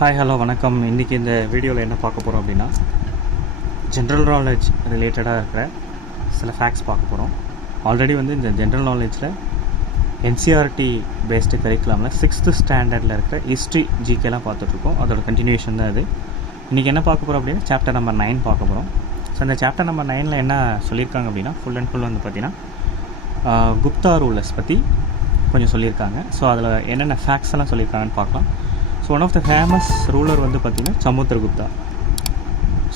Hi hello வணக்கம். இன்றைக்கி இந்த வீடியோவில் என்ன பார்க்க போகிறோம் அப்படின்னா, ஜென்ரல் நாலேஜ் ரிலேட்டடாக இருக்கிற சில ஃபேக்ட்ஸ் பார்க்க போகிறோம். ஆல்ரெடி இந்த ஜென்ரல் நாலேஜில் என்சிஆர்டி பேஸ்டு கரிக்குலமில் 6th ஸ்டாண்டர்டில் இருக்கிற ஹிஸ்ட்ரி ஜிகேலாம் பார்த்துட்ருக்கோம். அதோட கண்டினியூஷன் தான் இது. இன்றைக்கி என்ன பார்க்க போகிறோம் அப்படின்னா, சாப்டர் நம்பர் 9 பார்க்க போகிறோம். ஸோ அந்த சாப்டர் நம்பர் 9ல் என்ன சொல்லியிருக்காங்க அப்படின்னா, ஃபுல் அண்ட் ஃபுல் பார்த்திங்கன்னா குப்தா ரூலர்ஸ் பற்றி கொஞ்சம் சொல்லியிருக்காங்க. ஸோ அதில் என்னென்ன ஃபேக்ட்ஸ் எல்லாம் சொல்லியிருக்காங்கன்னு பார்க்கலாம். So one of the famous ruler பார்த்திங்கன்னா சமுத்திரகுப்தா.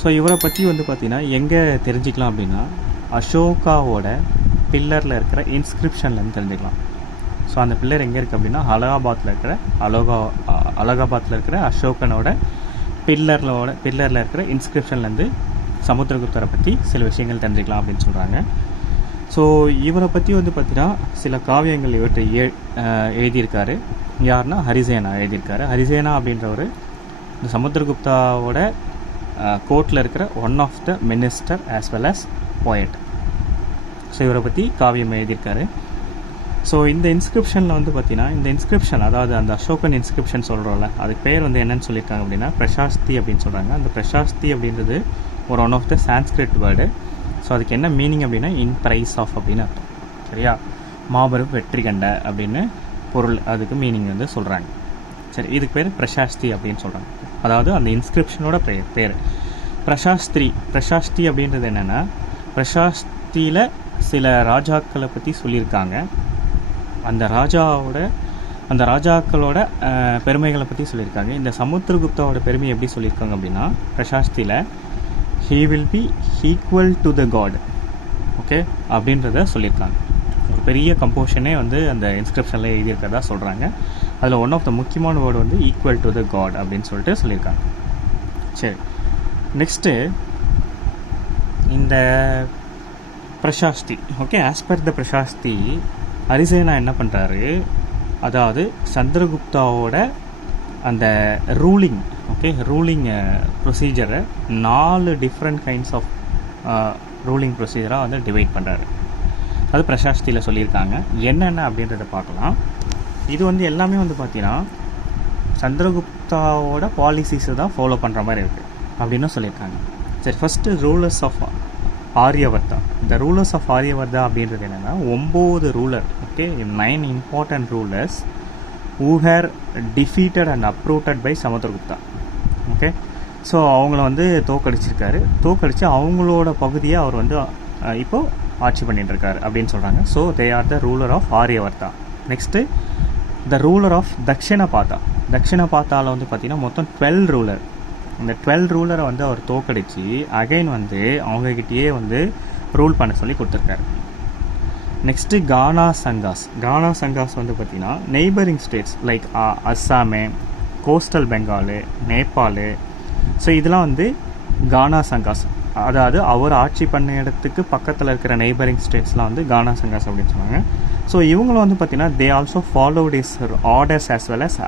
ஸோ இவரை பற்றி பார்த்திங்கன்னா எங்கே தெரிஞ்சிக்கலாம் அப்படின்னா, அசோகாவோட பில்லரில் இருக்கிற இன்ஸ்கிரிப்ஷன்லேருந்து தெரிஞ்சுக்கலாம். ஸோ அந்த பில்லர் எங்கே இருக்குது அப்படின்னா, அலகாபாத்தில் இருக்கிற அசோகனோட பில்லரில் இருக்கிற இன்ஸ்கிரிப்ஷன்லேருந்து சமுத்திரகுப்தரை பற்றி சில விஷயங்கள் தெரிஞ்சுக்கலாம் அப்படின்னு சொல்கிறாங்க. ஸோ இவரை பற்றி பார்த்திங்கன்னா சில காவியங்கள் இவற்றை எழுதியிருக்காரு. யாருன்னா ஹரிசேனா எழுதியிருக்காரு. ஹரிசேனா அப்படின்றவர் இந்த சமுத்திரகுப்தாவோட கோர்ட்டில் இருக்கிற one of the minister as well as poet. So இவரை பற்றி காவியம் எழுதியிருக்காரு. ஸோ இந்த இன்ஸ்கிரிப்ஷனில் பார்த்திங்கன்னா, இந்த இன்ஸ்கிரிப்ஷன் அதாவது அந்த அசோகன் இன்ஸ்கிரிப்ஷன் சொல்கிறோம்ல, அதுக்கு பேர் என்னென்னு சொல்லியிருக்காங்க அப்படின்னா பிரசாஸ்தி அப்படின்னு சொல்கிறாங்க. அந்த பிரசாஸ்தி அப்படின்றது ஒரு one of the Sanskrit word. So அதுக்கு என்ன மீனிங் அப்படின்னா, இன் ப்ரைஸ் ஆஃப் அப்படின்னு அர்த்தம். சரியா? மாபெரும் வெற்றி கண்ட அப்படின்னு பொருள், அதுக்கு மீனிங் சொல்கிறாங்க. சரி, இதுக்கு பேர் பிரசாஸ்தி அப்படின்னு சொல்கிறாங்க. அதாவது அந்த இன்ஸ்கிரிப்ஷனோட பேர் பிரசாஸ்தி அப்படின்றது என்னென்னா, பிரசாஸ்தியில் சில ராஜாக்களை பற்றி சொல்லியிருக்காங்க. அந்த ராஜாக்களோட பெருமைகளை பற்றி சொல்லியிருக்காங்க. இந்த சமுத்திரகுப்தாவோட பெருமை எப்படி சொல்லியிருக்காங்க அப்படின்னா, பிரசாஸ்தியில் he will be equal to the god, okay அப்படின்றத சொல்லியிருக்காங்க. ஒரு பெரிய கம்போஷனே அந்த இன்ஸ்கிரிப்ஷனில் எழுதியிருக்கிறதா சொல்கிறாங்க. அதில் ஒன் ஆஃப் த முக்கியமான word equal to the god அப்படின்னு சொல்லிட்டு சொல்லியிருக்காங்க. சரி, நெக்ஸ்ட்டு இந்த prashasti, okay, as per the prashasti Harisena என்ன பண்ணுறாரு, அதாவது சந்திரகுப்தாவோட அந்த ரூலிங் ப்ரொசீஜரை 4 டிஃப்ரெண்ட் கைண்ட்ஸ் ஆஃப் ரூலிங் ப்ரொசீஜராக டிவைட் பண்ணுறாரு. அது பிரசாஸ்தியில் சொல்லியிருக்காங்க. என்னென்ன அப்படின்றத பார்க்கலாம். இது எல்லாமே பார்த்திங்கன்னா சந்திரகுப்தாவோட பாலிசிஸை தான் ஃபாலோ பண்ணுற மாதிரி இருக்குது அப்படின்னு சொல்லியிருக்காங்க. சரி, ஃபஸ்ட்டு ரூலர்ஸ் ஆஃப் ஆரியவர்தா. இந்த ரூலர்ஸ் ஆஃப் ஆரியவர்தா அப்படின்றது என்னென்னா 9 ruler, okay, 9 important rulers who were defeated and uprooted by Samudragupta. Okay, so அவங்கள தோக்கடிச்சு அவங்களோட பகுதியை அவர் இப்போது ஆட்சி பண்ணிட்டுருக்காரு அப்படின்னு சொல்கிறாங்க. So they are the ruler of Aryavarta. Next the ruler of தக்ஷிணபாத்தாவில் பார்த்திங்கன்னா மொத்தம் 12 ரூலர். இந்த 12 ரூலரை அவர் தோக்கடிச்சு அகைன் அவங்கக்கிட்டேயே ரூல் பண்ண சொல்லி கொடுத்துருக்காரு. நெக்ஸ்ட்டு கானா சங்காஸ் பார்த்திங்கன்னா neighbouring states like Assam, coastal Bengal, Nepal. So இதெல்லாம் கானா சங்காஸ், அதாவது அவர் ஆட்சி பண்ண இடத்துக்கு பக்கத்தில் இருக்கிற நெய்பரிங் ஸ்டேட்ஸ்லாம் கானா சங்காஸ் அப்படின்னு சொன்னாங்க. ஸோ இவங்களும் பார்த்திங்கன்னா they also followed his orders as well as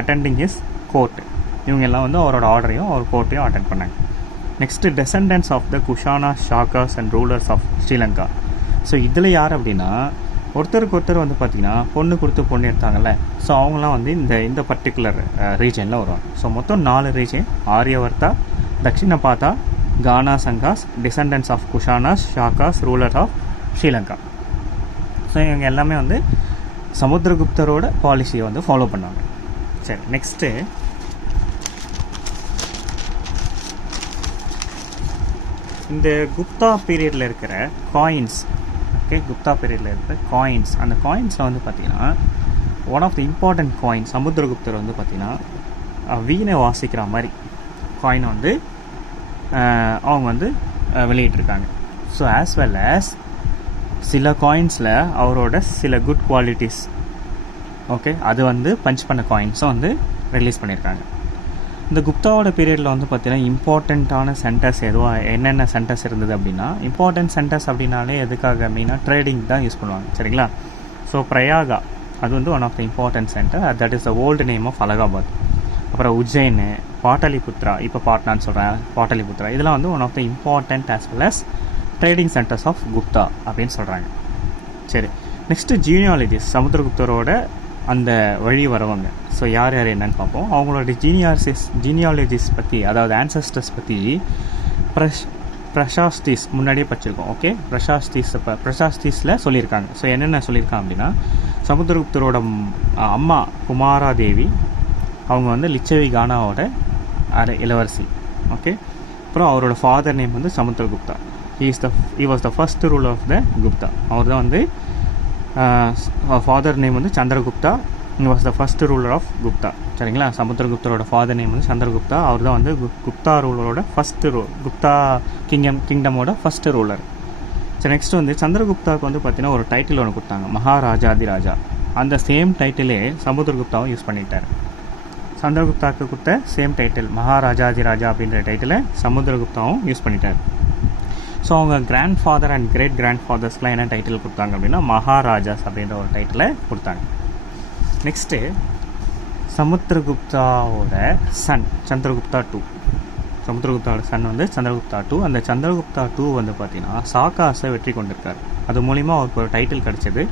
attending his court. இவங்க எல்லாம் அவரோட ஆர்டரையும் அவர் கோர்ட்டையும் அட்டென்ட் பண்ணாங்க. Next descendants of the Kushana, Shakas and rulers of Sri Lanka. So இதில் யார் அப்படின்னா, ஒருத்தருக்கு ஒருத்தர் பார்த்திங்கன்னா பொண்ணு கொடுத்து பொண்ணு எடுத்தாங்கல்ல. ஸோ அவங்களாம் இந்த பர்டிகுலர் ரீஜனில் வருவாங்க. ஸோ மொத்தம் 4 region: Aryavarta, Dakshinapatha, Gana Sanghas, descendants of Kushanas, Shakas, ruler of Sri Lanka. So இவங்க எல்லாமே சமுத்திரகுப்தரோட பாலிசியை ஃபாலோ பண்ணாங்க. சரி, நெக்ஸ்ட்டு இந்த குப்தா பீரியடில் இருக்கிற காயின்ஸ், அந்த காயின்ஸில் பார்த்திங்கன்னா one of the important coin, சமுத்திரகுப்தர் பார்த்திங்கன்னா வீணை வாசிக்கிற மாதிரி காயினை அவங்க வெளியிட்டிருக்காங்க. ஸோ ஆஸ் வெல் ஆஸ் சில காயின்ஸில் அவரோட சில குட் குவாலிட்டிஸ், ஓகே, அது பஞ்ச் பண்ண காயின்ஸும் ரிலீஸ் பண்ணியிருக்காங்க. இந்த குப்தாவோட பீரியடில் பார்த்திங்கன்னா இம்பார்ட்டண்ட்டான சென்டர்ஸ் என்னென்ன சென்டர்ஸ் இருந்தது அப்படின்னா, இம்பார்ட்டன்ட் சென்டர்ஸ் அப்படின்னாலே எதுக்காக மெயினாக ட்ரேடிங் தான் யூஸ் பண்ணுவாங்க. சரிங்களா? ஸோ பிரயாகா அது one of the important centre. That is the old name of Allahabad. அப்புறம் உஜ்ஜைன், பாட்டலிபுத்ரா, இப்போ பாட்னான்னு சொல்கிறேன், பாட்டலிபுத்ரா, இதெல்லாம் one of the important as well as trading centres of Gupta அப்படின்னு சொல்கிறாங்க. சரி, நெக்ஸ்ட்டு ஜீனியாலஜிஸ், சமுத்திரகுப்தரோட அந்த வழி வரவங்க. ஸோ யார் யார் என்னன்னு பார்ப்போம். அவங்களோட ஜீனியாலஜிஸ் பற்றி, அதாவது ஆன்சஸ்டர்ஸ் பற்றி பிரசாஸ்திஸ் முன்னாடியே படிச்சிருக்கோம். ஓகே, பிரசாஸ்திஸில் சொல்லியிருக்காங்க. ஸோ என்னென்ன சொல்லியிருக்காங்க அப்படின்னா, சமுத்திரகுப்தரோட அம்மா குமாராதேவி, அவங்க வந்து லிச்சவி கானாவோட இளவரசி. ஓகே, அப்புறம் அவரோட ஃபாதர் நேம் வந்து Samudragupta. he was the first ruler of the Gupta. அவர் தான் வந்து ஃபாதர் நேம் வந்து Chandragupta. he was the first ruler of Gupta. சரிங்களா, சமுத்திரகுப்தரோட ஃபாதர் நேம் வந்து சந்திரகுப்தா. அவர் தான் வந்து குப்தா ரூலரோட குப்தா கிங்டமோட ஃபஸ்ட்டு ரூலர். சரி, நெக்ஸ்ட் வந்து சந்திரகுப்தாவுக்கு வந்து பார்த்தீங்கன்னா ஒரு டைட்டில் ஒன்று கொடுத்தாங்க, மகாராஜாதி ராஜா. அந்த சேம் டைட்டிலே சமுத்திரகுப்தாவும் யூஸ் பண்ணிட்டார். சந்திரகுப்தாவுக்கு கொடுத்த சேம் டைட்டில் மகாராஜாதி ராஜா அப்படின்ற டைட்டிலை சமுத்திரகுப்தாவும் யூஸ் பண்ணிட்டார். ஸோ அவங்க grandfather and great grand ஃபாதர்ஸ்க்குலாம் என்ன டைட்டில் கொடுத்தாங்க அப்படின்னா மகாராஜாஸ் அப்படின்ற ஒரு டைட்டிலை கொடுத்தாங்க. நெக்ஸ்ட்டு சமுத்திரகுப்தாவோட சன் சந்திரகுப்தா 2. சமுத்திரகுப்தாவோட சன் வந்து சந்திரகுப்தா 2. அந்த சந்திரகுப்தா 2 வந்து பார்த்தீங்கன்னா சாகாஸை வெற்றி கொண்டிருக்கார். அது மூலிமா அவருக்கு ஒரு டைட்டில் கிடச்சிது,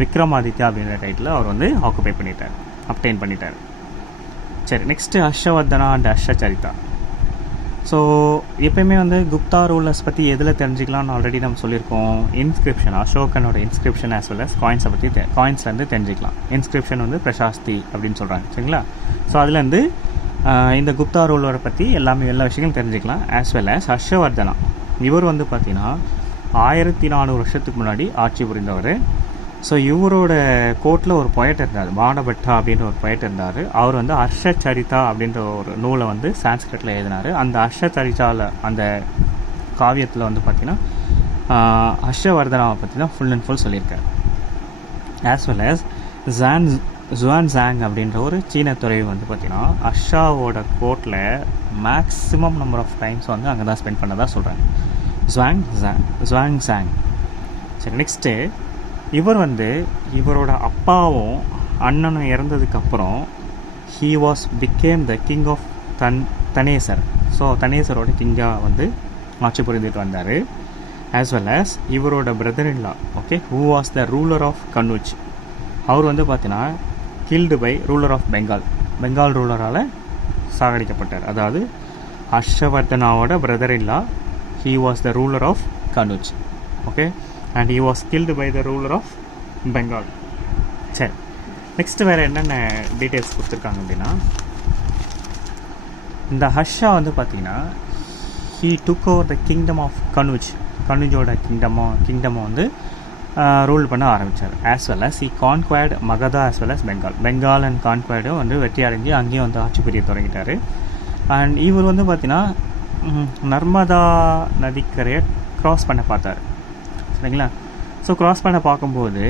விக்ரமாதித்யா அப்படின்ற டைட்டில் அவர் வந்து அப்டைன் பண்ணிட்டார். சரி, நெக்ஸ்ட்டு ஹர்ஷவர்தனா அண்ட் ஹர்ஷச்சரிதா. ஸோ எப்பயுமே வந்து குப்தா ரூலர்ஸ் பற்றி எதில் தெரிஞ்சிக்கலாம்னு ஆல்ரெடி நம்ம சொல்லியிருக்கோம். இன்ஸ்கிரிப்ஷன், அசோகனோட இன்ஸ்கிரிப்ஷன் ஆஸ் வெல் அஸ் காயின்ஸை பற்றி காயின்ஸ்லேருந்து தெரிஞ்சிக்கலாம். இன்ஸ்கிரிப்ஷன் வந்து பிரசாஸ்தி அப்படின்னு சொல்கிறாங்க. சரிங்களா, ஸோ அதுலேருந்து இந்த குப்தா ரூலரை பற்றி எல்லா விஷயங்களும் தெரிஞ்சிக்கலாம். ஆஸ் வெல் அஸ் ஹர்ஷவர்தனா, இவர் வந்து பார்த்தீங்கன்னா 1400 வருஷத்துக்கு முன்னாடி ஆட்சி புரிந்தவர். ஸோ இவரோட கோர்ட்டில் ஒரு பொயட் இருந்தார், பானபட்டா அப்படின்ற ஒரு பொயட் இருந்தார். அவர் வந்து ஹர்ஷச்சரிதா அப்படின்ற ஒரு நூலை வந்து சான்ஸ்கிரிட்டில் எழுதினார். அந்த ஹர்ஷச்சரிதாவில் அந்த காவியத்தில் வந்து பார்த்திங்கன்னா ஹர்ஷவர்தனாவை பற்றி தான் ஃபுல் அண்ட் ஃபுல் சொல்லியிருக்கார். ஆஸ் வெல் அஸ் ஜுவான்சாங் அப்படின்ற ஒரு சீன துறவி வந்து பார்த்திங்கன்னா ஹர்ஷாவோட கோர்ட்டில் மேக்ஸிமம் நம்பர் ஆஃப் டைம்ஸ் வந்து அங்கே தான் ஸ்பெண்ட் பண்ணதாக சொல்கிறாங்க. ஜுவான்சாங். சரி, நெக்ஸ்ட்டு இவர் வந்து இவரோட அப்பாவும் அண்ணனும் இறந்ததுக்கப்புறம் became the king of Thanesar. So தனேசரோட கிங்காக வந்து ஆட்சி புரிந்துட்டு வந்தார். ஆஸ் வெல் ஆஸ் இவரோட brother in law, okay, who was the ruler of Kannauj. அவர் வந்து பார்த்தீங்கன்னா killed by ruler of Bengal ரூலரால் சாகடிக்கப்பட்டார். அதாவது ஹர்ஷவர்தனாவோட brother in law, he was the ruler of Kannauj. Okay, and he was killed by the ruler of Bengal. சரி, next வேறு என்னென்ன டீட்டெயில்ஸ் கொடுத்துருக்காங்க அப்படின்னா, இந்த ஹர்ஷா வந்து பார்த்திங்கன்னா he took over the kingdom of கன்னுஜோட கிங்டமை வந்து ரூல் பண்ண ஆரம்பித்தார். As well as he conquered Magadha as well as Bengal and கான்குவர்டும் வந்து வெற்றி அடைஞ்சு அங்கேயும் வந்து ஆட்சி புரிய தொடங்கிட்டார். அண்ட் இவர் வந்து பார்த்திங்கன்னா நர்மதா நதிக்கரையை க்ராஸ் பண்ண பார்த்தார். சரிங்களா, ஸோ க்ராஸ் பண்ண பார்க்கும்போது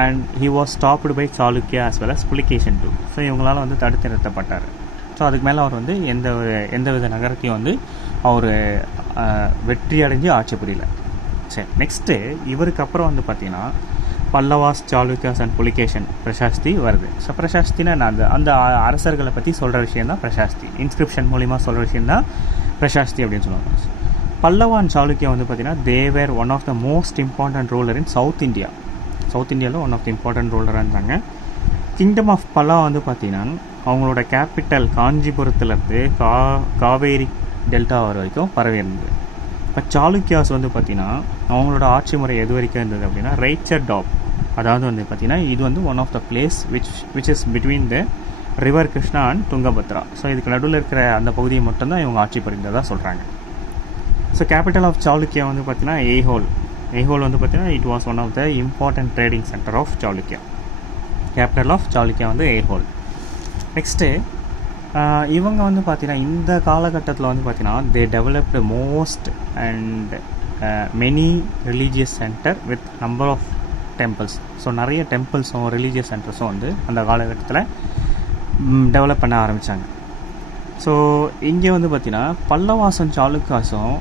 and he was stopped by Chalukya as well as Pulakeshin 2. So இவங்களால் வந்து தடுத்து நிறுத்தப்பட்டார். ஸோ அதுக்கு மேலே அவர் வந்து எந்தவித நகரத்தையும் வந்து அவர் வெற்றி அடைஞ்சு ஆட்சி புரியல. சரி, நெக்ஸ்ட்டு இவருக்கு அப்புறம் வந்து பார்த்திங்கன்னா பல்லவாஸ், சாளுக்கியாஸ் அண்ட் புலிகேஷன் பிரசாஸ்தி வருது. ஸோ பிரசாஸ்தினா அந்த அரசர்களை பற்றி சொல்கிற விஷயந்தான் பிரசாஸ்தி. இன்ஸ்கிரிப்ஷன் மூலிமா சொல்கிற விஷயந்தான் பிரசாஸ்தி அப்படின்னு சொல்லுவாங்க. பல்லவான் சாளுக்கியா வந்து பார்த்திங்கன்னா they were one of the most important ruler in south இந்தியாவில் ஒன் ஆஃப் த இம்பார்ட்டன்ட் ரூலராக இருந்தாங்க. கிங்டம் ஆஃப் பல்லவா வந்து பார்த்திங்கன்னா அவங்களோட கேபிட்டல் காஞ்சிபுரத்துலேருந்து காவேரி டெல்டா வரைக்கும் பரவி இருந்தது. இப்போ சாளுக்கியாஸ் வந்து பார்த்திங்கன்னா அவங்களோட ஆட்சி முறை எது வரைக்கும் இருந்தது அப்படின்னா ரைச்சர் டாப், அதாவது வந்து பார்த்திங்கன்னா இது வந்து one of the place which is between the river Krishna and Tungabhadra. So இதுக்கு நடுவில் இருக்கிற அந்த பகுதியை மட்டும்தான் இவங்க ஆட்சி புரிந்ததாக சொல்கிறாங்க. ஸோ கேபிட்டல் ஆஃப் சாளுக்கியா வந்து பார்த்தீங்கன்னா ஏஹோல் வந்து பார்த்தீங்கன்னா it was one of the important trading centre of Chalukya. Capital of Chalukya வந்து ஏஹோல். நெக்ஸ்ட்டு இவங்க வந்து பார்த்தீங்கன்னா இந்த காலகட்டத்தில் வந்து பார்த்தீங்கன்னா they developed most and many religious center with number of temples. So நிறைய டெம்பிள்ஸும் ரிலீஜியஸ் சென்டர்ஸும் வந்து அந்த காலகட்டத்தில் டெவலப் பண்ண ஆரம்பித்தாங்க. ஸோ இங்கே வந்து பார்த்திங்கன்னா பல்லவாசும் சாளுக்கியாஸும்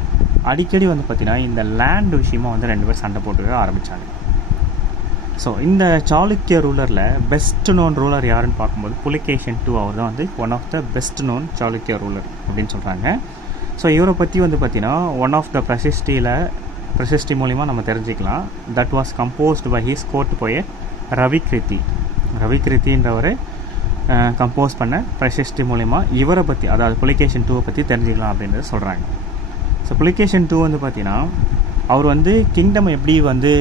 அடிக்கடி வந்து பார்த்திங்கன்னா இந்த லேண்ட் விஷயமாக வந்து 2 பேர் சண்டை போட்டு ஆரம்பித்தாங்க. ஸோ இந்த சாளுக்கிய ரூலரில் பெஸ்ட் நோன் ரூலர் யாருன்னு பார்க்கும்போது புலிகேஷன் 2 அவர் தான் வந்து one of the best known Chalukya ruler அப்படின்னு சொல்கிறாங்க. ஸோ இவரை பற்றி வந்து பார்த்திங்கன்னா ஒன் ஆஃப் த பிரசிஸ்டி மூலிமா நம்ம தெரிஞ்சுக்கலாம். That was composed by his court poet Ravikirti. ரவிகிருத்தின்றவர் கம்போஸ் பண்ண பிரசஸ்தி மூலிமா இவரை பற்றி, அதாவது புலிகேஷன் 2 பற்றி தெரிஞ்சுக்கலாம் அப்படின்றத சொல்கிறாங்க. ஸோ புலிகேஷன் 2 வந்து பார்த்திங்கன்னா அவர் வந்து கிங்டம் எப்படி வந்து,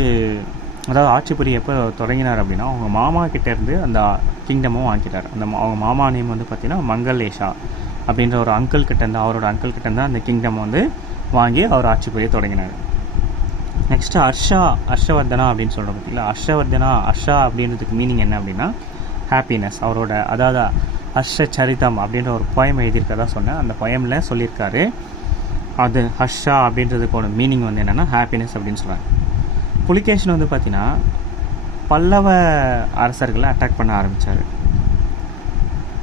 அதாவது ஆட்சி புரிய எப்போ தொடங்கினார் அப்படின்னா அவங்க மாமா கிட்டேருந்து அந்த கிங்டமும் வாங்கிட்டார். அவங்க மாமா நேம் வந்து பார்த்திங்கன்னா மங்களேஷா அப்படின்ற ஒரு அங்கிள் கிட்டேருந்து, அவரோட அங்கிள் கிட்டேருந்து அந்த கிங்டம் வந்து வாங்கி அவர் ஆட்சி புரிய தொடங்கினார். நெக்ஸ்ட்டு ஹர்ஷவர்தனா அப்படின்னு சொல்கிறோம் பார்த்தீங்களா. ஹர்ஷா அப்படின்றதுக்கு மீனிங் என்ன அப்படின்னா ஹாப்பினஸ். அவரோட அதாவது ஹர்ஷ சரிதம் அப்படின்ற ஒரு போயம் எழுதியிருக்கதா சொன்னேன். அந்த போயமில் சொல்லியிருக்காரு. அது ஹர்ஷா அப்படின்றதுக்கோட மீனிங் வந்து என்னென்னா ஹாப்பினஸ் அப்படின்னு சொல்கிறாங்க. புலிகேஷன் வந்து பார்த்திங்கன்னா பல்லவ அரசர்களை அட்டாக் பண்ண ஆரம்பித்தார்.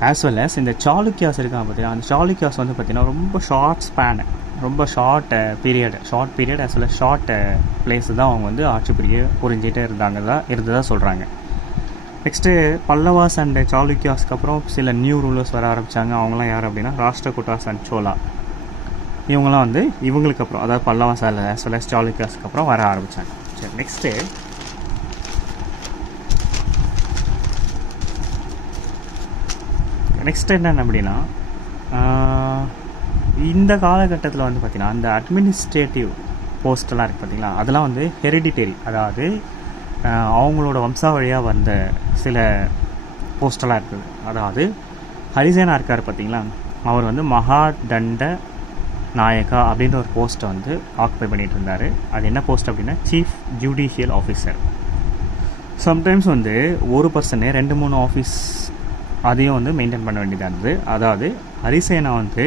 ஆஸ் வெல் அஸ் இந்த சாளுக்கியாஸ் இருக்காங்க பார்த்தீங்கன்னா, அந்த சாளுக்கியாஸ் வந்து பார்த்திங்கன்னா ரொம்ப ஷார்ட் ஸ்பேனு, ரொம்ப short period as well short place தான் அவங்க வந்து ஆட்சி புரிஞ்சிட்டே இருந்ததாக சொல்கிறாங்க. நெக்ஸ்ட்டு பல்லவாஸ் அண்ட் சாளுக்கியாஸ்க்கு அப்புறம் சில நியூ ரூலர்ஸ் வர ஆரம்பித்தாங்க. அவங்களாம் யார் அப்படின்னா ராஷ்டிரகூட்டாஸ் அண்ட் சோலா. இவங்களாம் வந்து இவங்களுக்கு அப்புறம், அதாவது பல்லவாஸ் ஆஸ் வெல் அஸ் சாளுக்கியாஸ்க்கு அப்புறம் வர ஆரம்பித்தாங்க. சரி, நெக்ஸ்ட்டு என்னென்ன அப்படின்னா இந்த காலகட்டத்தில் வந்து பார்த்திங்கன்னா அந்த அட்மினிஸ்ட்ரேட்டிவ் போஸ்டெல்லாம் இருக்குது பார்த்திங்களா, அதெல்லாம் வந்து ஹெரிடிட்டரி, அதாவது அவங்களோட வம்சாவழியாக வந்த சில போஸ்டெல்லாம் இருக்குது. அதாவது ஹரிசேனா இருக்கார் பார்த்திங்களா, அவர் வந்து மகாதண்ட நாயக்கா அப்படின்ற ஒரு போஸ்ட்டை வந்து ஆக்குபை பண்ணிகிட்டு இருந்தார். அது என்ன போஸ்ட் அப்படின்னா சீஃப் ஜுடிஷியல் ஆஃபீஸர். சம்டைம்ஸ் வந்து ஒரு பர்சனே 2-3 ஆஃபீஸ் அதையும் வந்து மெயின்டைன் பண்ண வேண்டியதாக இருந்தது. அதாவது ஹரிசேனா வந்து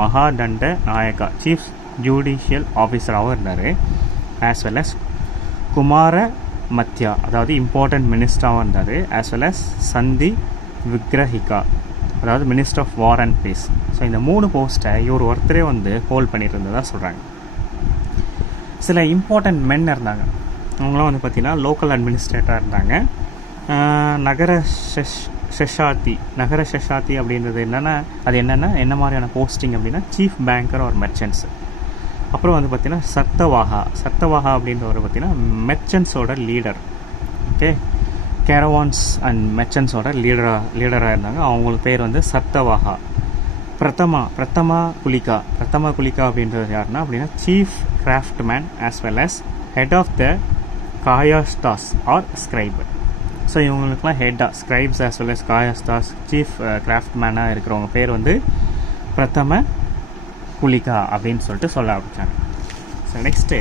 மகாதண்ட நாயக்கா சீஃப் ஜுடிஷியல் ஆஃபீஸராகவும் இருந்தார். As well as Kumara Madhya, அதாவது இம்பார்ட்டண்ட் மினிஸ்டராகவும் இருந்தார். ஆஸ் வெல் அஸ் சந்தி விக்ரஹிகா, அதாவது minister of war and peace. So இந்த 3 போஸ்ட்டை இவர் ஒருத்தரே வந்து ஹோல்ட் பண்ணிட்டு இருந்ததாக சொல்கிறாங்க. சில இம்பார்ட்டண்ட் மென் இருந்தாங்க. அவங்களாம் வந்து பார்த்திங்கன்னா லோக்கல் அட்மினிஸ்ட்ரேட்டராக இருந்தாங்க. நகர ஷெஷாத்தி அப்படின்றது என்ன மாதிரியான போஸ்டிங் அப்படின்னா சீஃப் பேங்கர் ஆர் மெர்ச்சன்ட்ஸ். அப்புறம் வந்து பார்த்திங்கன்னா சர்த்தவாகா அப்படின்றவர் பார்த்திங்கன்னா மெர்ச்சன்ட்ஸோட லீடர். ஓகே, கேரவான்ஸ் அண்ட் மெர்ச்சன்ட்ஸோட லீடராக இருந்தாங்க. அவங்களுக்கு பேர் வந்து சர்த்தவாகா. பிரதமா குலிகா அப்படின்றது யாருன்னா அப்படின்னா chief craftsman as well as head of the kayasthas or scribe. So இவங்களுக்குலாம் ஹெட்டாக scribes as well as kayasthas chief கிராஃப்ட்மேனாக இருக்கிறவங்க பேர் வந்து பிரதம குலிகா அப்படின்னு சொல்லிட்டு சொல்ல ஆரம்பித்தாங்க. ஸோ நெக்ஸ்ட்டு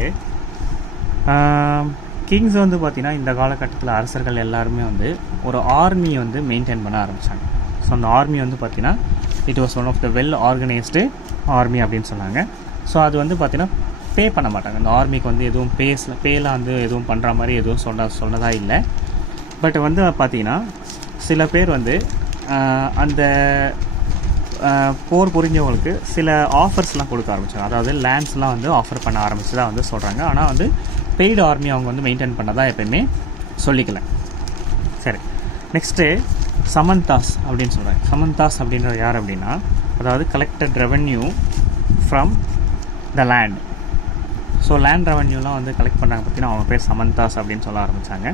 கிங்ஸ் வந்து பார்த்திங்கன்னா இந்த காலகட்டத்தில் அரசர்கள் எல்லாருமே வந்து ஒரு ஆர்மியை வந்து மெயின்டைன் பண்ண ஆரம்பித்தாங்க. ஸோ அந்த ஆர்மி வந்து பார்த்திங்கன்னா it was one of the well organised army அப்படின்னு சொன்னாங்க. ஸோ அது வந்து பார்த்திங்கன்னா பே பண்ண மாட்டாங்க. இந்த ஆர்மிக்கு வந்து எதுவும் பேலாம் வந்து எதுவும் பண்ணுற மாதிரி எதுவும் சொன்னதாக இல்லை. பட் வந்து பார்த்திங்கன்னா சில பேர் வந்து அந்த போர் புரிஞ்சவங்களுக்கு சில ஆஃபர்ஸ்லாம் கொடுக்க ஆரம்பித்தாங்க. அதாவது லேண்ட்ஸ்லாம் வந்து ஆஃபர் பண்ண ஆரம்பிச்சதாக வந்து சொல்கிறாங்க. ஆனால் வந்து பெய்டு ஆர்மி அவங்க வந்து மெயின்டைன் பண்ணதாக எப்பயுமே சொல்லிக்கல. சரி, நெக்ஸ்ட்டு சமந்தாஸ் அப்படின்னு சொல்கிறாங்க. சமந்தாஸ் அப்படின்றது யார் அப்படின்னா அதாவது collected revenue from the land. So land ரெவென்யூலாம் வந்து கலெக்ட் பண்ணாங்க பார்த்தீங்கன்னா அவங்க பேர் சமந்தாஸ் அப்படின்னு சொல்ல ஆரம்பித்தாங்க.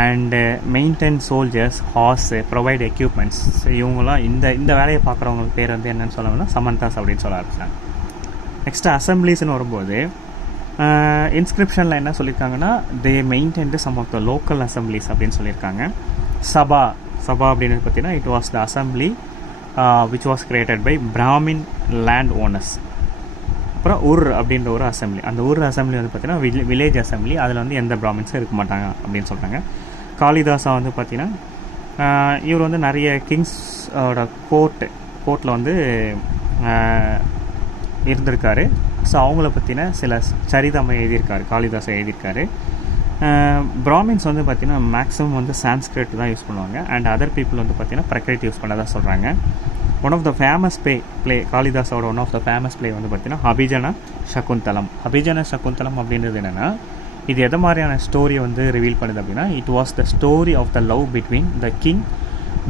And maintain soldiers, horse, provide equipments. So இவங்களாம் இந்த வேலையை பார்க்குறவங்களுக்கு பேர் வந்து என்னென்னு சொல்லணும்னா சமந்தாஸ் அப்படின்னு சொல்ல ஆரம்பித்தாங்க. நெக்ஸ்ட்டு அசம்பிளிஸ்ன்னு வரும்போது இன்ஸ்கிரிப்ஷனில் என்ன சொல்லியிருக்காங்கன்னா they maintained some of the local assemblies அப்படின்னு சொல்லியிருக்காங்க. சபா அப்படின்னு பார்த்தீங்கன்னா it was the assembly which was created by Brahmin land owners. அப்புறம் அப்படின்ற ஒரு அசம்பிளி. அந்த அசம்பிளி வந்து பார்த்திங்கன்னா வில்லேஜ் அசம்பிளி. அதில் வந்து எந்த பிராமின்ஸும் இருக்க மாட்டாங்க அப்படின்னு சொல்கிறாங்க. காளிதாசா வந்து பார்த்திங்கன்னா இவர் வந்து நிறைய கிங்ஸோட கோர்ட்டில் வந்து இருந்திருக்காரு. ஸோ அவங்கள பற்றின சில சரிதம் எழுதியிருக்காரு, காளிதாசை எழுதியிருக்காரு. பிராமின்ஸ் வந்து பார்த்திங்கன்னா மேக்ஸிமம் வந்து சான்ஸ்கிரிட் தான் யூஸ் பண்ணுவாங்க. அண்ட் அதர் பீப்புள் வந்து பார்த்திங்கன்னா பிரக்ரைட் யூஸ் பண்ண தான் சொல்கிறாங்க. One of the famous play காளிதாஸோட one of the famous play வந்து பார்த்திங்கன்னா அபிஜன சகுந்தலம் அப்படின்றது என்னென்னா இது எதை மாதிரியான ஸ்டோரியை வந்து ரிவீல் பண்ணுது அப்படின்னா it was the story of the love between the king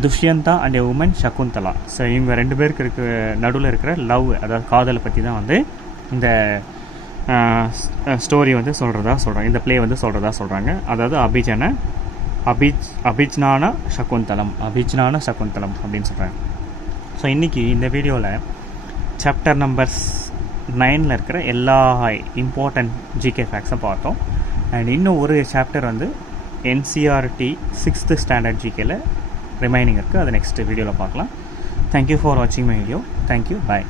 Dushyanta and a woman Shakuntala. So இவங்க 2 பேருக்கு நடுவில் இருக்கிற லவ், அதாவது காதலை பற்றி தான் வந்து இந்த ஸ்டோரி வந்து சொல்கிறாங்க. இந்த பிளே வந்து சொல்கிறாங்க. அதாவது அபிஜன அபிஜ்ஞான சகுந்தலம் அப்படின்னு சொல்கிறாங்க. ஸோ இன்றைக்கி இந்த வீடியோவில் சாப்டர் நம்பர் 9 இருக்கிற எல்லா இம்பார்ட்டண்ட் ஜிகே ஃபேக்ட்ஸை பார்த்தோம். அண்ட் இன்னும் ஒரு சாப்டர் வந்து NCERT 6th ஸ்டாண்டர்ட் ஜிகேல ரிமைனிங் இருக்குது. அதை நெக்ஸ்ட் வீடியோவில் பார்க்கலாம். தேங்க்யூ ஃபார் வாட்சிங் மை வீடியோ. தேங்க்யூ. பாய்.